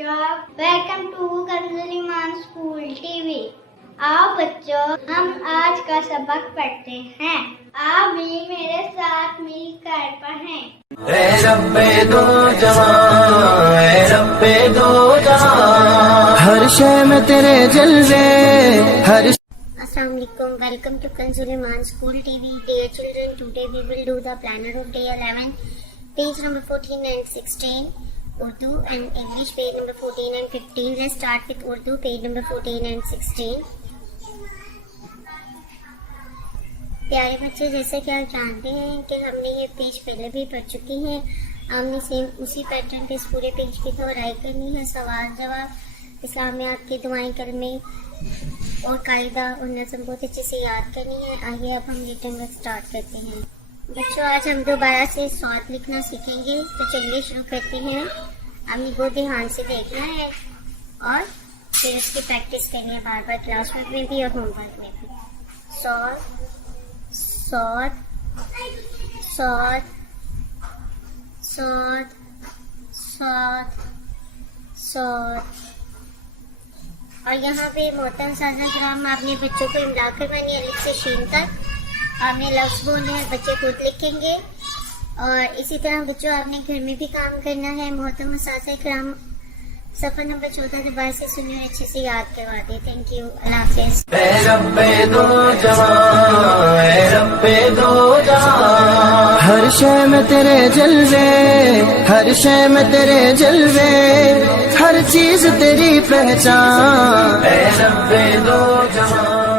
बच्चों, welcome to Kanzul Iman school TV. आओ बच्चों, हम आज का सबक पढ़ते हैं। आप भी मेरे साथ मिलकर पढ़ें। ऐ रब्बे दो जहां, ऐ रब्बे दो जहां, हर शय में तेरे जलवे, हर Assalamu alaikum. Welcome to Kanzul Iman School TV. Dear children, today we will do the planner of day 11, page number 14 and 16, Urdu and English, page number 14 and 15. Let's start with Urdu, page number 14 and 16. प्यारे बच्चे, जैसे कि आप जानते हैं कि हमने ये पेज पहले भी पढ़ चुके हैं। हमने सेम उसी पैटर्न पे इस पूरे पेज की दोहराई करनी है। सवाल जवाब, इस्लामियात की दुआएं, कलमे और कायदा और नज़म बहुत अच्छे से याद करनी है। आइए अब हम रिटर्न वर्क स्टार्ट करते हैं। बच्चों, आज हम दोबारा से सॉल्व लिखना सीखेंगे, तो चलिए शुरू करते हैं। हमने बहुत ध्यान से देखना है और फिर उसकी प्रैक्टिस करनी है बार बार, क्लास वर्क में भी और होमवर्क में भी। Solve solve solve solve solve solve. और यहाँ पे मोहतरम साज़ा कराम, आपने बच्चों को इमला करवानी है, अलिफ से शीन तक आपने लफ्ज़ बोलने हैं, बच्चे खुद लिखेंगे। और इसी तरह बच्चों आपने घर में भी काम करना है। मोहतरम साज़ा कराम सफ़र नंबर 14 दोबारा से सुनिए और अच्छे से याद करवा दे। थैंक यू, अल्लाह हाफ़िज़। ऐ रब्बे दो जहां, ऐ रब्बे दो जहां, हर शय में तेरे जलवे, हर शय में तेरे जलवे, हर चीज तेरी पहचान। ऐ रब्बे दो जहां।